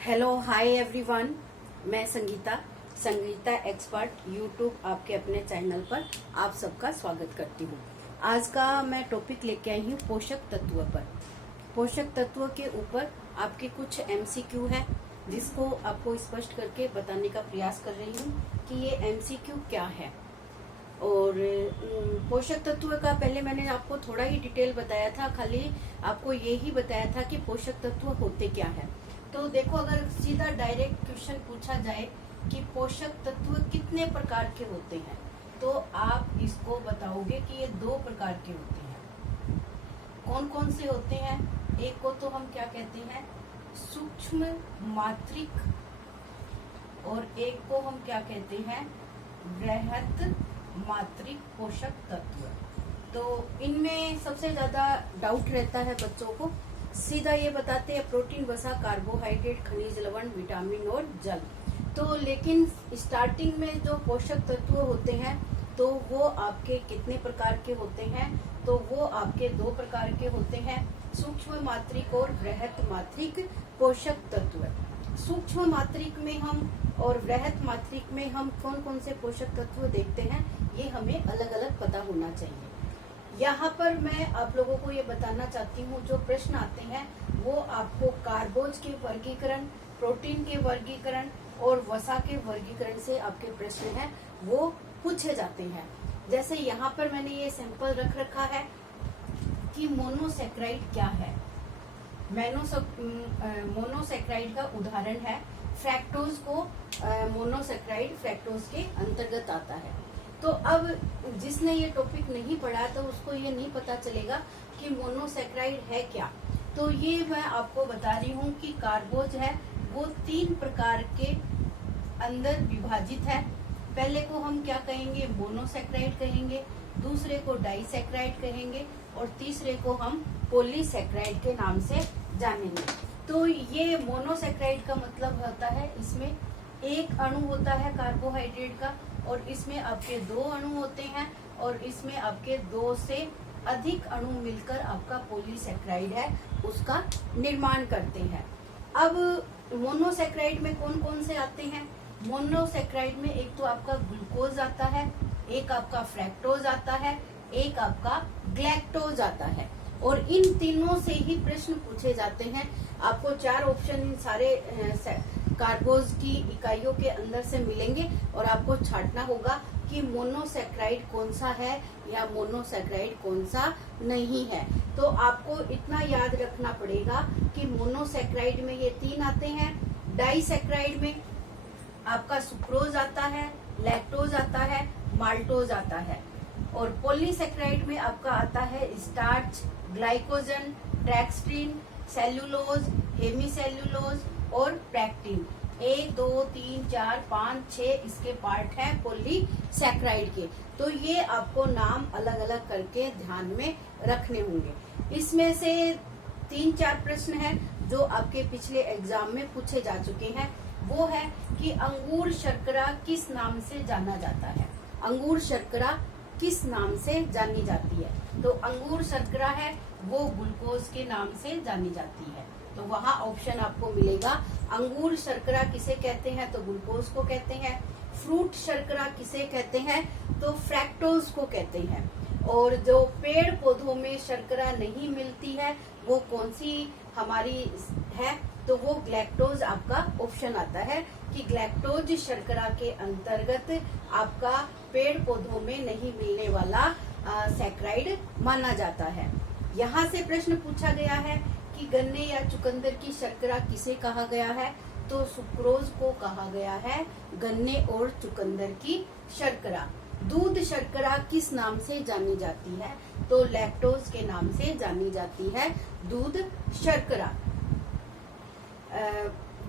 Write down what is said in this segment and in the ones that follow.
Hello hi everyone, मैं Sangeeta expert YouTube आपके अपने चैनल पर आप सबका स्वागत करती हूँ। आज का मैं टॉपिक लेके आई हूँ पोषक तत्व पर। पोषक तत्व के ऊपर आपके कुछ एमसीक्यू है जिसको आपको स्पष्ट करके बताने का प्रयास कर रही हूँ कि ये एमसीक्यू क्या है। और पोषक तत्व का पहले मैंने आपको थोड़ा ही डिटेल बताया था, खाली आपको ये ही बताया था कि पोषक तत्व होते क्या है। तो देखो, अगर सीधा डायरेक्ट क्वेश्चन पूछा जाए कि पोषक तत्व कितने प्रकार के होते हैं, तो आप इसको बताओगे कि ये 2 प्रकार के होते हैं। कौन कौन से होते हैं? एक को तो हम क्या कहते हैं, सूक्ष्म मात्रिक, और एक को हम क्या कहते हैं, बृहत मात्रिक पोषक तत्व। तो इनमें सबसे ज्यादा डाउट रहता है बच्चों को। सीधा ये बताते हैं प्रोटीन, वसा, कार्बोहाइड्रेट, खनिज लवण, विटामिन और जल। तो लेकिन स्टार्टिंग में जो पोषक तत्व होते हैं तो वो आपके कितने प्रकार के होते हैं? तो वो आपके 2 प्रकार के होते हैं, सूक्ष्म मात्रिक और बृहत मात्रिक पोषक तत्व। सूक्ष्म मात्रिक में हम और बृहत मात्रिक में हम कौन कौन से पोषक तत्व देखते हैं, ये हमें अलग अलग पता होना चाहिए। यहाँ पर मैं आप लोगों को ये बताना चाहती हूँ, जो प्रश्न आते हैं वो आपको कार्बोज के वर्गीकरण, प्रोटीन के वर्गीकरण और वसा के वर्गीकरण से आपके प्रश्न हैं वो पूछे जाते हैं। जैसे यहाँ पर मैंने ये सैंपल रख रखा है कि मोनोसेक्राइड क्या है। मोनोसेक्राइड का उदाहरण है फ्रैक्टोज को, मोनोसेक्राइड फ्रैक्टोज के अंतर्गत आता है। तो अब जिसने ये टॉपिक नहीं पढ़ा तो उसको ये नहीं पता चलेगा कि मोनोसेक्राइड है क्या। तो ये मैं आपको बता रही हूँ कि कार्बोज है वो 3 प्रकार के अंदर विभाजित है। पहले को हम क्या कहेंगे, मोनोसेक्राइड कहेंगे, दूसरे को डाइसेक्राइड कहेंगे और तीसरे को हम पॉलीसेक्राइड के नाम से जानेंगे। तो ये मोनोसेक्राइड का मतलब होता है इसमें एक अणु होता है कार्बोहाइड्रेट का, और इसमें आपके 2 अणु होते हैं, और इसमें आपके 2 से अधिक अणु मिलकर आपका पॉलीसेक्राइड है उसका निर्माण करते हैं। अब मोनोसेक्राइड में कौन कौन से आते हैं? मोनोसेक्राइड में एक तो आपका ग्लूकोज आता है, एक आपका फ्रैक्टोज आता है, एक आपका ग्लैक्टोज आता है, और इन तीनों से ही प्रश्न पूछे जाते हैं। आपको 4 ऑप्शन इन सारे कार्बोज की इकाइयों के अंदर से मिलेंगे और आपको छांटना होगा कि मोनोसेक्राइड कौन सा है या मोनोसेक्राइड कौन सा नहीं है। तो आपको इतना याद रखना पड़ेगा कि मोनोसेक्राइड में ये 3 आते हैं, डाइसेक्राइड में आपका सुक्रोज आता है, लैक्टोज आता है, माल्टोज आता है, और पॉलीसेक्राइड में आपका आता है स्टार्च, ग्लाइकोजन, ट्रैक्सट्रीन, सेल्यूलोज, हेमीसेल्यूलोज और पैक्टिन। 1 2 3 4 5 6 इसके पार्ट हैं पॉलीसेक्राइड के। तो ये आपको नाम अलग अलग करके ध्यान में रखने होंगे। इसमें से 3-4 प्रश्न हैं जो आपके पिछले एग्जाम में पूछे जा चुके हैं। वो है कि अंगूर शर्करा किस नाम से जाना जाता है। अंगूर शर्करा किस नाम से जानी जाती है? तो अंगूर शर्करा है वो ग्लूकोज के नाम से जानी जाती है। तो वहाँ ऑप्शन आपको मिलेगा। अंगूर शर्करा किसे कहते हैं? तो ग्लूकोज को कहते हैं। फ्रूट शर्करा किसे कहते हैं? तो फ्रैक्टोज को कहते हैं। और जो पेड़ पौधों में शर्करा नहीं मिलती है वो कौन सी हमारी है? तो वो ग्लैक्टोज आपका ऑप्शन आता है कि ग्लैक्टोज शर्करा के अंतर्गत आपका पेड़ पौधों में नहीं मिलने वाला सैक्राइड माना जाता है। यहाँ से प्रश्न पूछा गया है कि गन्ने या चुकंदर की शर्करा किसे कहा गया है? तो सुक्रोज को कहा गया है गन्ने और चुकंदर की शर्करा। दूध शर्करा किस नाम से जानी जाती है? तो लैक्टोज के नाम से जानी जाती है दूध शर्करा।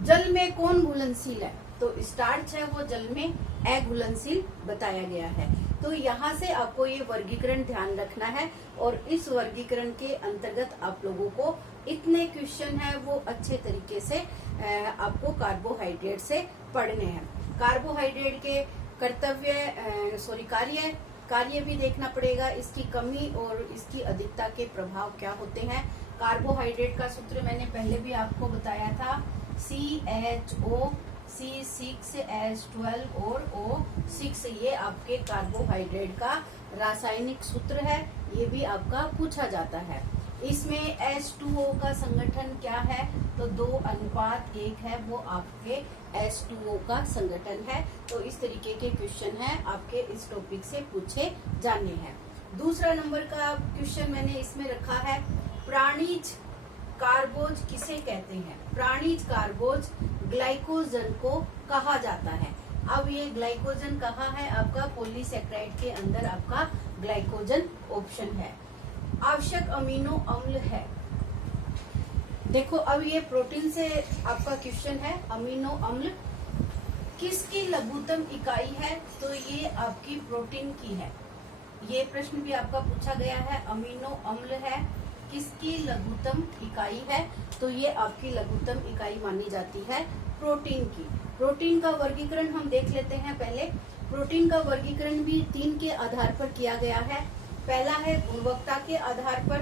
जल में कौन घुलनशील है? तो स्टार्च है वो जल में अघुलनशील बताया गया है। तो यहाँ से आपको ये वर्गीकरण ध्यान रखना है, और इस वर्गीकरण के अंतर्गत आप लोगों को इतने क्वेश्चन है वो अच्छे तरीके से आपको कार्बोहाइड्रेट से पढ़ने हैं। कार्बोहाइड्रेट के कार्य भी देखना पड़ेगा, इसकी कमी और इसकी अधिकता के प्रभाव क्या होते हैं। कार्बोहाइड्रेट का सूत्र मैंने पहले भी आपको बताया था CHO, C6H12 और O6, ये आपके कार्बोहाइड्रेट का रासायनिक सूत्र है। ये भी आपका पूछा जाता है। इसमें H2O का संगठन क्या है, तो 2:1 है, वो आपके H2O का संगठन है। तो इस तरीके के क्वेश्चन है आपके इस टॉपिक से पूछे जाने हैं। दूसरा नंबर का क्वेश्चन मैंने इसमें रखा है, प्राणिज कार्बोज किसे कहते हैं? प्राणिज कार्बोज ग्लाइकोजन को कहा जाता है। अब ये ग्लाइकोजन कहाँ है? आपका पॉलीसेक्राइड के अंदर आपका ग्लाइकोजन ऑप्शन है। आवश्यक अमीनो अम्ल है। देखो अब ये प्रोटीन से आपका क्वेश्चन है, अमीनो अम्ल किसकी लघुत्तम इकाई है? तो ये आपकी प्रोटीन की है। ये प्रश्न भी आपका पूछा गया है, अमीनो अम्ल है किसकी लघुत्तम इकाई है? तो ये आपकी लघुत्तम इकाई मानी जाती है प्रोटीन की। प्रोटीन का वर्गीकरण हम देख लेते हैं पहले। प्रोटीन का वर्गीकरण भी 3 के आधार पर किया गया है। पहला है गुणवत्ता के आधार पर,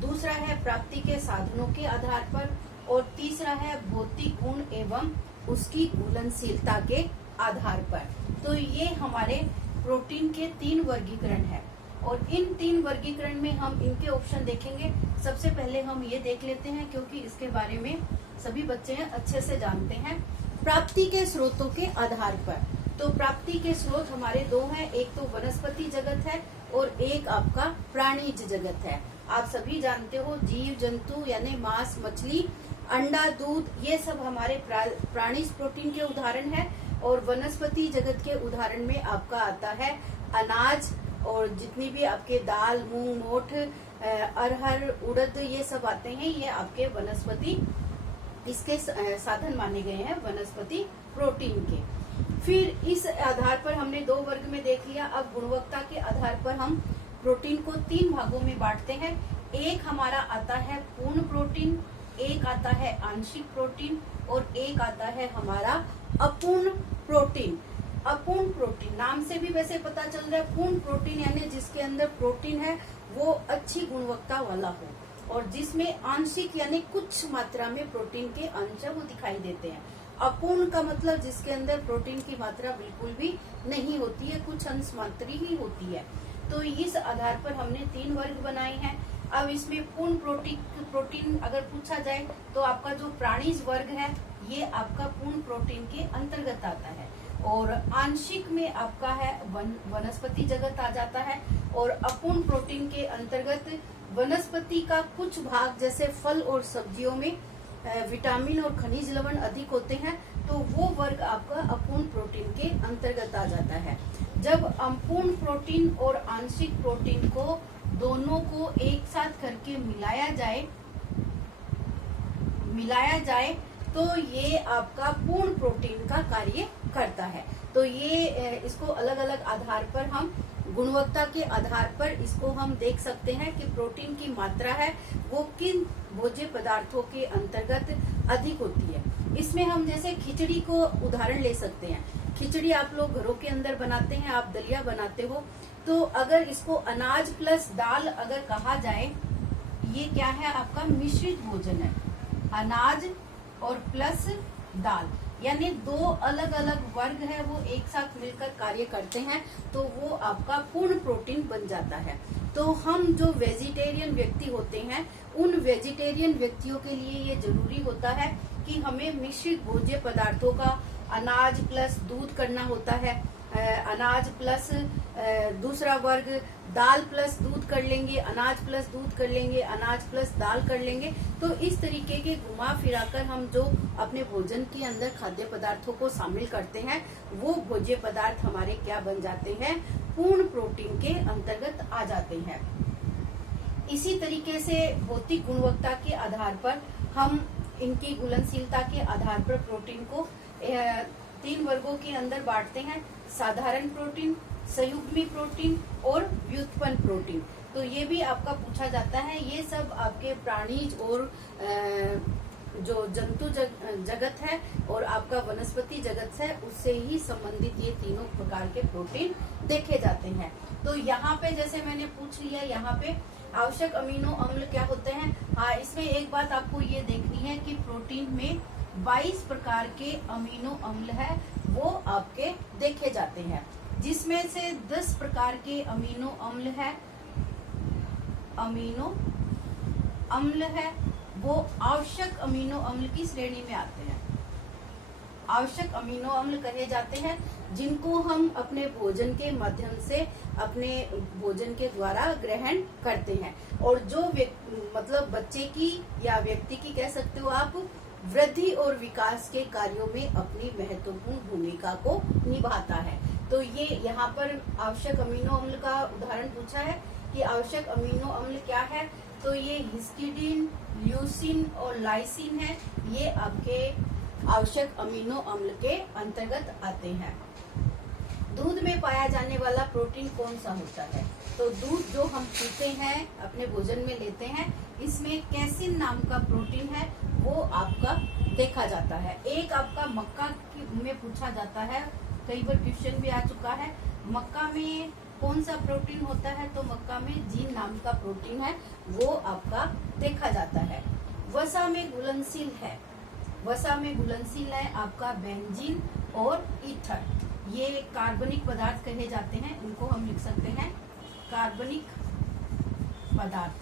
दूसरा है प्राप्ति के साधनों के आधार पर, और तीसरा है भौतिक गुण एवं उसकी घुलनशीलता के आधार पर। तो ये हमारे प्रोटीन के 3 वर्गीकरण है, और इन 3 वर्गीकरण में हम इनके ऑप्शन देखेंगे। सबसे पहले हम ये देख लेते हैं, क्योंकि इसके बारे में सभी बच्चे अच्छे से जानते हैं। प्राप्ति के स्रोतों के आधार पर, तो प्राप्ति के स्रोत हमारे 2 हैं, एक तो वनस्पति जगत है और एक आपका प्राणिज जगत है। आप सभी जानते हो जीव जंतु यानी मांस, मछली, अंडा, दूध, ये सब हमारे प्राणिज प्रोटीन के उदाहरण है। और वनस्पति जगत के उदाहरण में आपका आता है अनाज, और जितनी भी आपके दाल, मूंग, मोठ, अरहर, उड़द, ये सब आते हैं, ये आपके वनस्पति इसके साधन माने गए हैं वनस्पति प्रोटीन के। फिर इस आधार पर हमने 2 वर्ग में देख लिया। अब गुणवत्ता के आधार पर हम प्रोटीन को 3 भागों में बांटते हैं। एक हमारा आता है पूर्ण प्रोटीन, एक आता है आंशिक प्रोटीन, और एक आता है हमारा अपूर्ण प्रोटीन। अपूर्ण प्रोटीन नाम से भी वैसे पता चल रहा है, पूर्ण प्रोटीन यानी जिसके अंदर प्रोटीन है वो अच्छी गुणवत्ता वाला हो, और जिसमें आंशिक यानी कुछ मात्रा में प्रोटीन के अंश वो दिखाई देते हैं। अपूर्ण का मतलब जिसके अंदर प्रोटीन की मात्रा बिल्कुल भी नहीं होती है, कुछ अंश मात्र ही होती है। तो इस आधार पर हमने 3 वर्ग बनाए हैं। अब इसमें पूर्ण प्रोटीन अगर पूछा जाए तो आपका जो प्राणिज वर्ग है ये आपका पूर्ण प्रोटीन के अंतर्गत आता है, और आंशिक में आपका है वनस्पति जगत आ जाता है, और अपूर्ण प्रोटीन के अंतर्गत वनस्पति का कुछ भाग जैसे फल और सब्जियों में विटामिन और खनिज लवण अधिक होते हैं, तो वो वर्ग आपका अपूर्ण प्रोटीन के अंतर्गत आ जाता है। जब अपूर्ण प्रोटीन और आंशिक प्रोटीन को दोनों को एक साथ करके मिलाया जाए तो ये आपका पूर्ण प्रोटीन का कार्य करता है। तो ये इसको अलग अलग आधार पर हम गुणवत्ता के आधार पर इसको हम देख सकते हैं कि प्रोटीन की मात्रा है वो किन भोज्य पदार्थों के अंतर्गत अधिक होती है। इसमें हम जैसे खिचड़ी को उदाहरण ले सकते हैं। खिचड़ी आप लोग घरों के अंदर बनाते हैं, आप दलिया बनाते हो, तो अगर इसको अनाज प्लस दाल अगर कहा जाए, ये क्या है आपका मिश्रित भोजन है, अनाज और प्लस दाल, यानी 2 अलग अलग वर्ग है वो एक साथ मिलकर कार्य करते हैं, तो वो आपका पूर्ण प्रोटीन बन जाता है। तो हम जो वेजिटेरियन व्यक्ति होते हैं उन वेजिटेरियन व्यक्तियों के लिए ये जरूरी होता है कि हमें मिश्रित भोज्य पदार्थों का अनाज प्लस दूध करना होता है, अनाज प्लस दूसरा वर्ग दाल प्लस दूध कर लेंगे, अनाज प्लस दूध कर लेंगे, अनाज प्लस दाल कर लेंगे। तो इस तरीके के घुमा फिराकर हम जो अपने भोजन के अंदर खाद्य पदार्थों को शामिल करते हैं वो भोज्य पदार्थ हमारे क्या बन जाते हैं, पूर्ण प्रोटीन के अंतर्गत आ जाते हैं। इसी तरीके से भौतिक गुणवत्ता के आधार पर हम इनकी घुलनशीलता के आधार पर प्रोटीन को 3 वर्गों के अंदर बांटते हैं, साधारण प्रोटीन, संयुग्मी प्रोटीन और व्युत्पन्न प्रोटीन। तो ये भी आपका पूछा जाता है। ये सब आपके प्राणीज और जो जंतु जगत है और आपका वनस्पति जगत है उससे ही संबंधित ये तीनों प्रकार के प्रोटीन देखे जाते हैं। तो यहाँ पे जैसे मैंने पूछ लिया, यहाँ पे आवश्यक अमीनो अम्ल क्या होते हैं। हाँ, इसमें एक बात आपको ये देखनी है कि प्रोटीन में 22 प्रकार के अमीनो अम्ल है वो आपके देखे जाते हैं, जिसमें से 10 प्रकार के अमीनो अम्ल है वो आवश्यक अमीनो अम्ल की श्रेणी में आते हैं। आवश्यक अमीनो अम्ल कहे जाते हैं जिनको हम अपने भोजन के माध्यम से अपने भोजन के द्वारा ग्रहण करते हैं, और जो मतलब बच्चे की या व्यक्ति की कह सकते हो आप वृद्धि और विकास के कार्यों में अपनी महत्वपूर्ण भूमिका को निभाता है। तो ये यहाँ पर आवश्यक अमीनो अम्ल का उदाहरण पूछा है कि आवश्यक अमीनो अम्ल क्या है, तो ये हिस्टिडीन, ल्यूसीन और लाइसिन है, ये आपके आवश्यक अमीनो अम्ल के अंतर्गत आते हैं। दूध में पाया जाने वाला प्रोटीन कौन सा होता है, तो दूध जो हम पीते हैं अपने भोजन में लेते हैं, इसमें कैसिन नाम का प्रोटीन है वो आपका देखा जाता है। एक आपका मक्का में पूछा जाता है, कई बार क्वेश्चन भी आ चुका है, मक्का में कौन सा प्रोटीन होता है, तो मक्का में जीन नाम का प्रोटीन है वो आपका देखा जाता है। वसा में घुलनशील है, वसा में घुलनशील है आपका बेंजीन और ईथर, ये कार्बनिक पदार्थ कहे जाते हैं, इनको हम लिख सकते हैं कार्बनिक पदार्थ,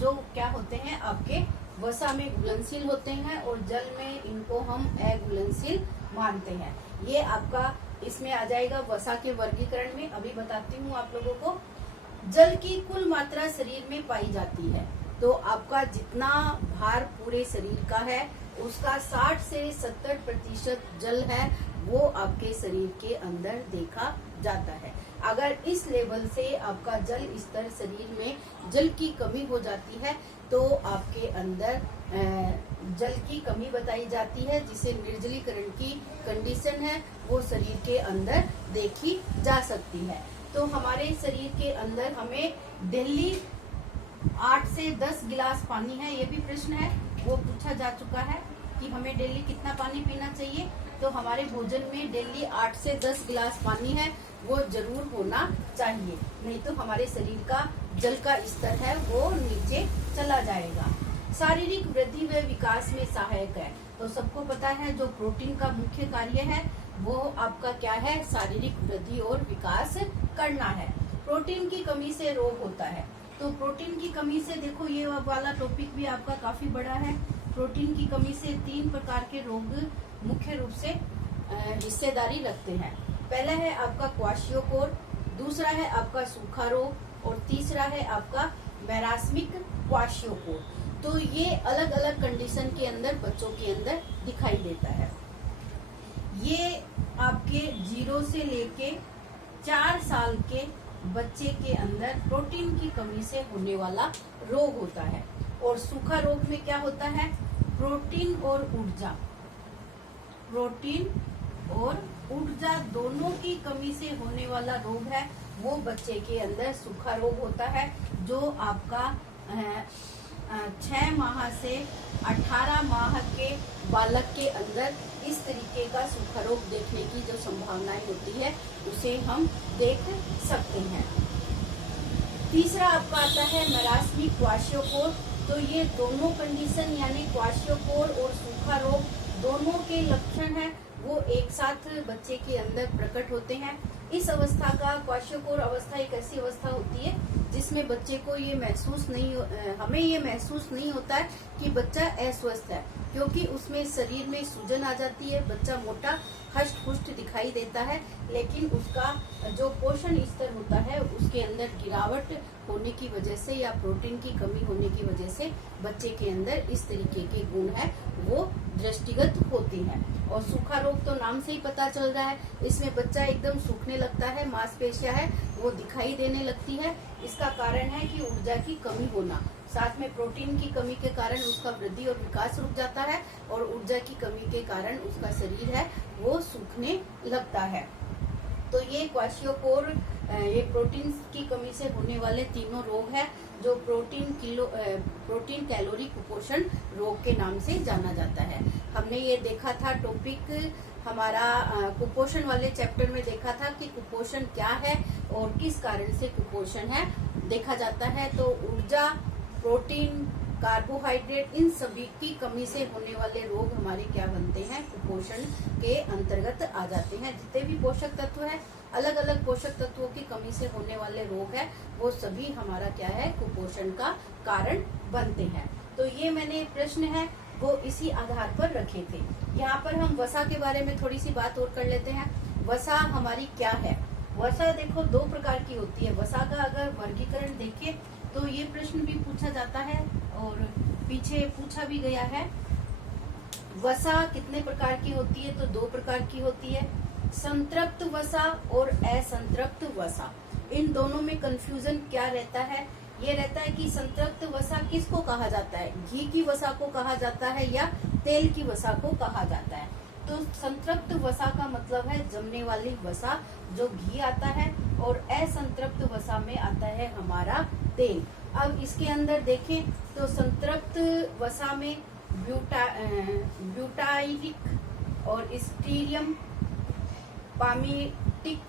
जो क्या होते हैं आपके वसा में घुलनशील होते हैं और जल में इनको हम अघुलनशील मानते हैं। ये आपका इसमें आ जाएगा वसा के वर्गीकरण में। अभी बताती हूँ आप लोगों को। जल की कुल मात्रा शरीर में पाई जाती है, तो आपका जितना भार पूरे शरीर का है उसका 60 से 70% जल है वो आपके शरीर के अंदर देखा जाता है। अगर इस लेवल से आपका जल स्तर शरीर में जल की कमी हो जाती है तो आपके अंदर जल की कमी बताई जाती है, जिसे निर्जलीकरण की कंडीशन है वो शरीर के अंदर देखी जा सकती है। तो हमारे शरीर के अंदर हमें डेली 8 से 10 गिलास पानी है, ये भी प्रश्न है वो पूछा जा चुका है कि हमें डेली कितना पानी पीना चाहिए, तो हमारे भोजन में डेली 8 से 10 गिलास पानी है वो जरूर होना चाहिए, नहीं तो हमारे शरीर का जल का स्तर है वो नीचे चला जाएगा। शारीरिक वृद्धि व विकास में सहायक है, तो सबको पता है जो प्रोटीन का मुख्य कार्य है वो आपका क्या है, शारीरिक वृद्धि और विकास करना है। प्रोटीन की कमी से रोग होता है, तो प्रोटीन की कमी से देखो ये वाला टॉपिक भी आपका काफी बड़ा है। प्रोटीन की कमी से 3 प्रकार के रोग मुख्य रूप से हिस्सेदारी रखते हैं। पहला है आपका क्वाशियोकोर, दूसरा है आपका सूखा रोग और तीसरा है आपका मैरास्मिक क्वाशियोकोर। तो ये अलग अलग कंडीशन के अंदर बच्चों के अंदर दिखाई देता है। ये आपके 0 से लेके 4 साल के बच्चे के अंदर प्रोटीन की कमी से होने वाला रोग होता है। और सूखा रोग में क्या होता है, प्रोटीन और ऊर्जा दोनों की कमी से होने वाला रोग है वो बच्चे के अंदर सूखा रोग होता है, जो आपका 6 माह से 18 माह के बालक के अंदर इस तरीके का सूखा रोग देखने की जो संभावनाएं होती है उसे हम देख सकते हैं। तीसरा आपका आता है मैरास्मिक क्वाशियोकोर, तो ये दोनों कंडीशन यानी क्वाशियोकोर और सूखा रोग दोनों के लक्षण है वो एक साथ बच्चे के अंदर प्रकट होते हैं। इस अवस्था का क्वाशियोकोर अवस्था एक ऐसी अवस्था होती है जिसमें बच्चे को ये हमें ये महसूस नहीं होता है कि बच्चा अस्वस्थ है, क्योंकि उसमें शरीर में सूजन आ जाती है, बच्चा मोटा हष्ट पुष्ट दिखाई देता है, लेकिन उसका जो पोषण स्तर होता है उसके अंदर गिरावट होने की वजह से या प्रोटीन की कमी होने की वजह से बच्चे के अंदर इस तरीके के गुण है वो दृष्टिगत होती है। और सूखा रोग तो नाम से ही पता चल रहा है, इसमें बच्चा एकदम सूखने लगता है, मांसपेशियां है वो दिखाई देने लगती है। इसका कारण है कि ऊर्जा की कमी होना, साथ में प्रोटीन की कमी के कारण उसका वृद्धि और विकास रुक जाता है और ऊर्जा की कमी के कारण उसका शरीर है वो सूखने लगता है। तो ये क्वाशियोकोर ये प्रोटीन की कमी से होने वाले तीनों रोग है जो प्रोटीन कैलोरी कुपोषण रोग के नाम से जाना जाता है। हमने ये देखा था टॉपिक हमारा कुपोषण वाले चैप्टर में देखा था कि कुपोषण क्या है और किस कारण से कुपोषण है देखा जाता है। तो ऊर्जा, प्रोटीन, कार्बोहाइड्रेट, इन सभी की कमी से होने वाले रोग हमारे क्या बनते हैं, कुपोषण के अंतर्गत आ जाते हैं। जितने भी पोषक तत्व है, अलग अलग पोषक तत्वों की कमी से होने वाले रोग है, वो सभी हमारा क्या है, कुपोषण का कारण बनते हैं। तो ये मैंने प्रश्न है वो इसी आधार पर रखे थे। यहाँ पर हम वसा के बारे में थोड़ी सी बात और कर लेते हैं। वसा हमारी क्या है? वसा देखो दो प्रकार की होती है। वसा का अगर वर्गीकरण देखें तो ये प्रश्न भी पूछा जाता है और पीछे पूछा भी गया है। वसा कितने प्रकार की होती है? तो दो प्रकार की होती है, संतृप्त वसा और असंतृप्त वसा। इन दोनों में कंफ्यूजन क्या रहता है? ये रहता है कि संतृप्त वसा किसको कहा जाता है, घी की वसा को कहा जाता है या तेल की वसा को कहा जाता है। तो संतृप्त वसा का मतलब है जमने वाली वसा, जो घी आता है, और असंतृप्त वसा में आता है हमारा तेल। अब इसके अंदर देखें तो संतृप्त वसा में ब्यूटाइलिक और स्टीरियम, पामिटिक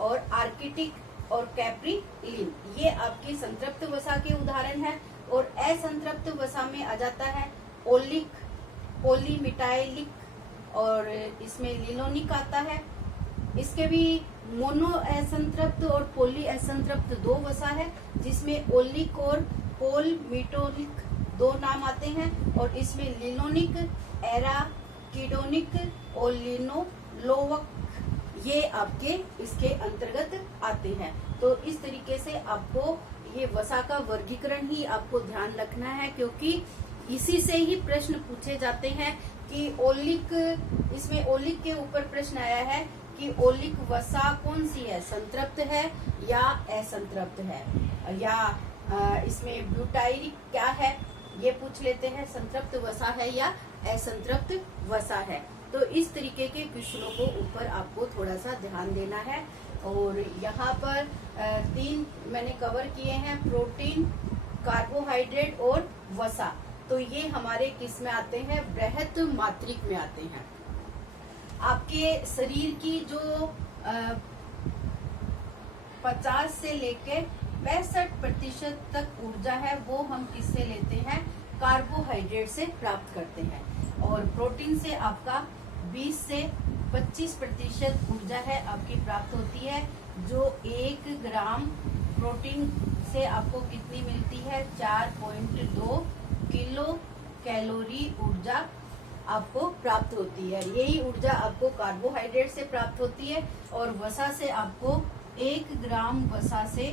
और आर्किटिक और कैप्रिलिन, ये आपकी संतृप्त वसा के उदाहरण है। और असंतृप्त वसा में आ जाता है ओलिक, पॉलीमिटाइलिक और इसमें लिनोलिक आता है। इसके भी मोनो असंतृप्त और पॉली असंतृप्त दो वसा है, जिसमें ओलिक और पोलमिटोलिक दो नाम आते हैं, और इसमें लिनोनिक, एराकिडोनिक और लिनोलोवक, ये आपके इसके अंतर्गत आते हैं। तो इस तरीके से आपको ये वसा का वर्गीकरण ही आपको ध्यान रखना है, क्योंकि इसी से ही प्रश्न पूछे जाते हैं कि ओलिक, इसमें ओलिक के ऊपर प्रश्न आया है कि ओलिक वसा कौन सी है, संतृप्त है या असंतृप्त है, या इसमें ब्यूटाइलिक क्या है, ये पूछ लेते हैं, संतृप्त वसा है या असंतृप्त वसा है। तो इस तरीके के क्वेश्चनों को ऊपर आपको थोड़ा सा ध्यान देना है। और यहाँ पर 3 मैंने कवर किए हैं, प्रोटीन, कार्बोहाइड्रेट और वसा। तो ये हमारे किस में आते हैं, बृहत मात्रिक में आते हैं। आपके शरीर की जो 50 से लेके 65% तक ऊर्जा है, वो हम किससे लेते हैं, कार्बोहाइड्रेट से प्राप्त करते हैं। और प्रोटीन से आपका 20 से 25% ऊर्जा है आपकी प्राप्त होती है, जो 1 ग्राम प्रोटीन से आपको कितनी मिलती है, 4.2 किलो कैलोरी ऊर्जा आपको प्राप्त होती है। यही ऊर्जा आपको कार्बोहाइड्रेट से प्राप्त होती है, और वसा से आपको 1 ग्राम वसा से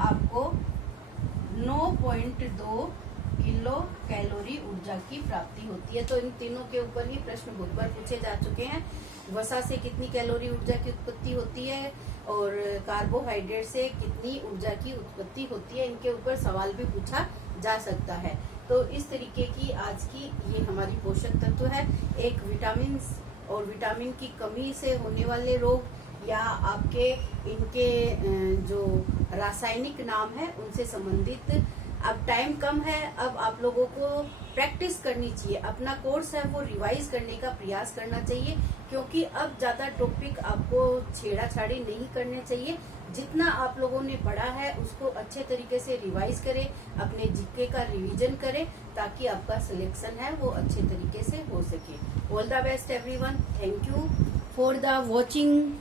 आपको 9.2 किलो कैलोरी ऊर्जा की प्राप्ति होती है। तो इन तीनों के ऊपर ही प्रश्न बहुत बार पूछे जा चुके हैं। वसा से कितनी कैलोरी ऊर्जा की उत्पत्ति होती है और कार्बोहाइड्रेट से कितनी ऊर्जा की उत्पत्ति होती है, इनके ऊपर सवाल भी पूछा जा सकता है। तो इस तरीके की आज की ये हमारी पोषक तत्व है। एक विटामिन और विटामिन की कमी से होने वाले रोग, या आपके इनके जो रासायनिक नाम है उनसे संबंधित। अब टाइम कम है, अब आप लोगों को प्रैक्टिस करनी चाहिए, अपना कोर्स है वो रिवाइज करने का प्रयास करना चाहिए, क्योंकि अब ज्यादा टॉपिक आपको छेड़ाछाड़ी नहीं करने चाहिए। जितना आप लोगों ने पढ़ा है उसको अच्छे तरीके से रिवाइज करें, अपने जीके का रिवीजन करें, ताकि आपका सिलेक्शन है वो अच्छे तरीके से हो सके। All the best everyone, thank you for the watching.